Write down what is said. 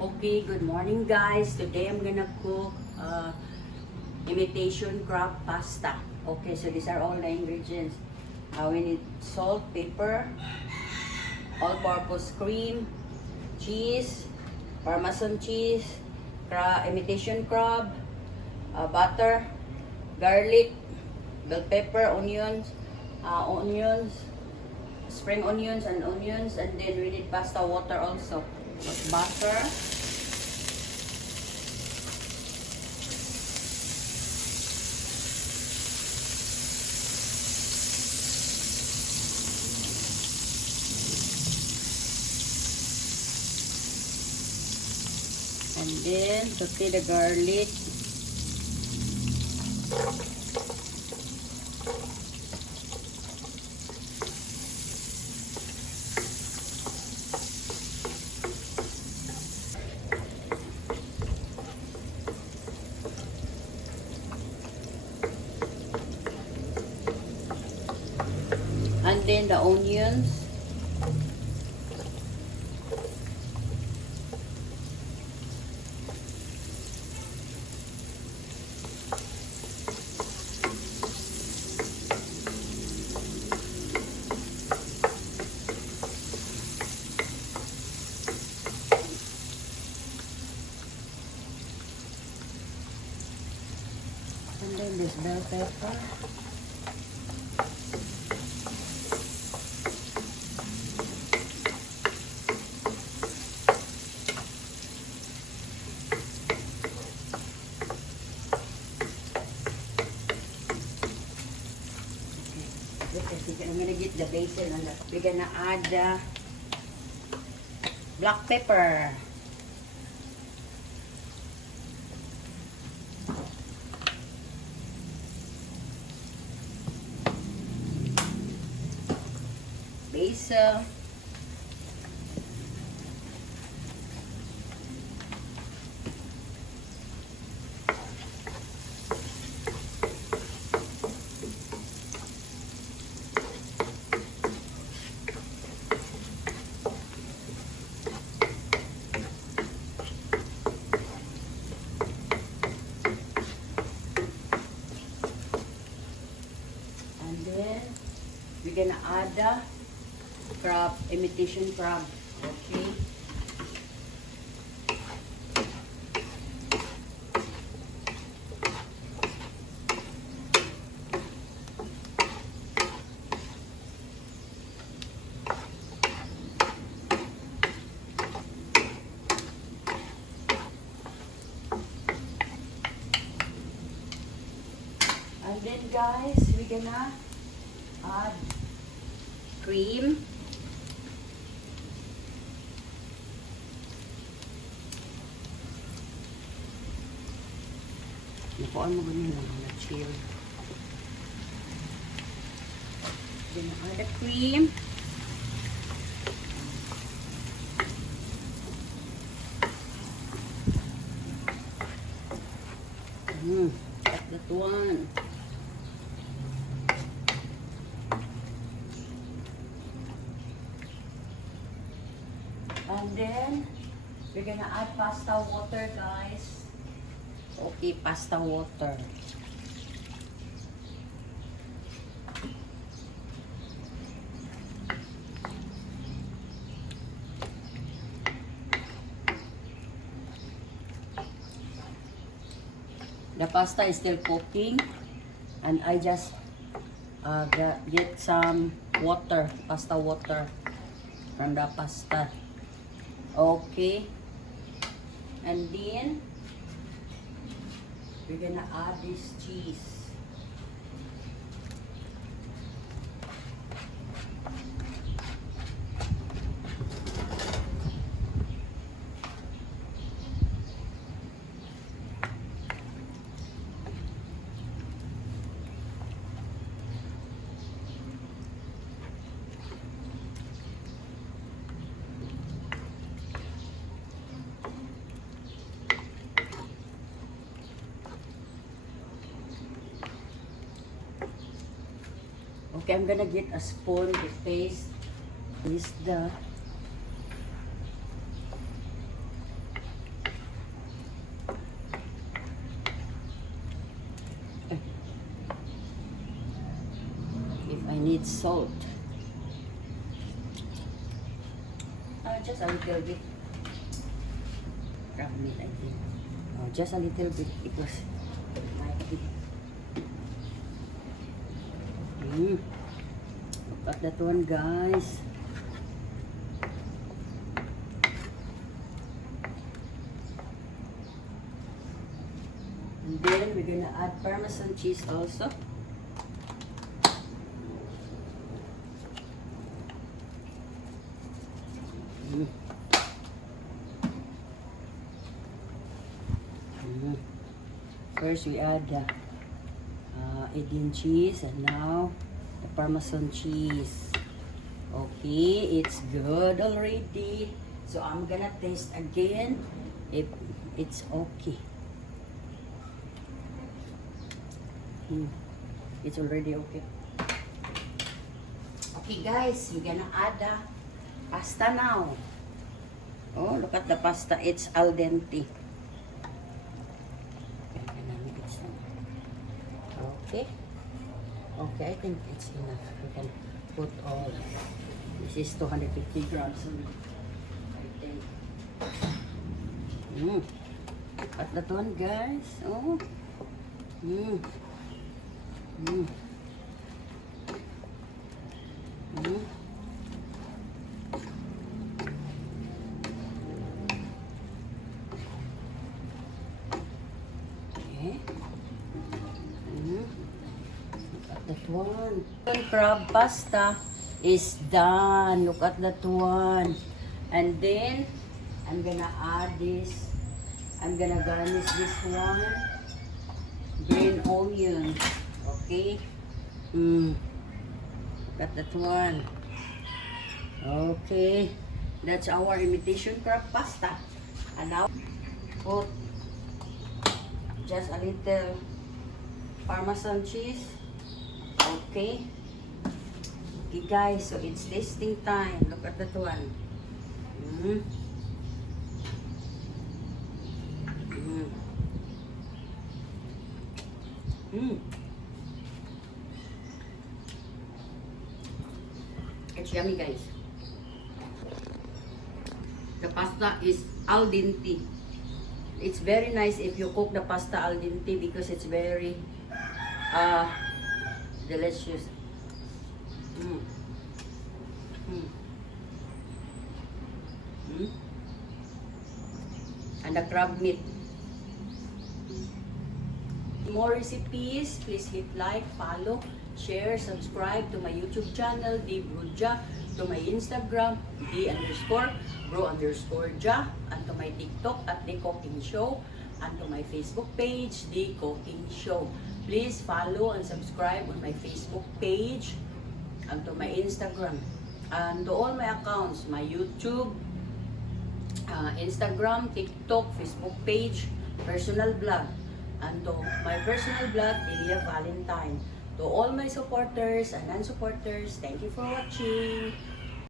Okay, good morning guys. Today I'm gonna cook imitation crab pasta. Okay, so these are all the ingredients. We need salt, pepper, all-purpose cream, cheese, parmesan cheese, imitation crab, butter, garlic, bell pepper, onions, spring onions and onions, and then we need pasta water also. Butter. And then saute the garlic. And then the onions. And then this bell pepper. I'm gonna get the basil and we're gonna add the black pepper. Basil. And then we're gonna add the crab, imitation crab. Okay. And then guys, we're gonna add cream. Nakuhaan mo ganun lang na chill. Then add the cream. That's that one. And then we're gonna add pasta water, guys. Okay, pasta water. The pasta is still cooking, and I just get some water, pasta water from the pasta. Okay, and then we're gonna add this cheese. Okay, I'm gonna get a spoon to taste. This the salt. Just a little bit. Crab meat, I think. Oh, just a little bit because might be. Look at that one, guys. And then we're gonna add Parmesan cheese also. First we add the Indian cheese and now the Parmesan cheese. Okay, it's good already. So I'm gonna taste again if it's okay. It's already okay. Okay guys, we're gonna add the pasta now. Oh, look at the pasta. It's al dente. Okay. Okay, I think it's enough. We can put all. This is 250 grams. I think. At that one, guys. Oh. That one. Crab pasta is done. Look at that one. And then I'm gonna add this. I'm gonna garnish this one. Green onion. Okay. Look at that one. Okay. That's our imitation crab pasta. And now put just a little Parmesan cheese. Okay. Okay guys, so it's tasting time. Look at that one. It's yummy guys. The pasta is al dente. It's very nice if you cook the pasta al dente because it's very delicious. And the crab meat. More recipes, please hit like, follow, share, subscribe to my YouTube channel, D Bruja, to my Instagram, D_Bro_Ja, and to my TikTok at The Cooking Show, and to my Facebook page, The Cooking Show. Please follow and subscribe on my Facebook page and to my Instagram and to all my accounts, my YouTube, Instagram, TikTok, Facebook page, personal blog, and to my personal blog, Delia Valentine. To all my supporters and non-supporters, thank you for watching.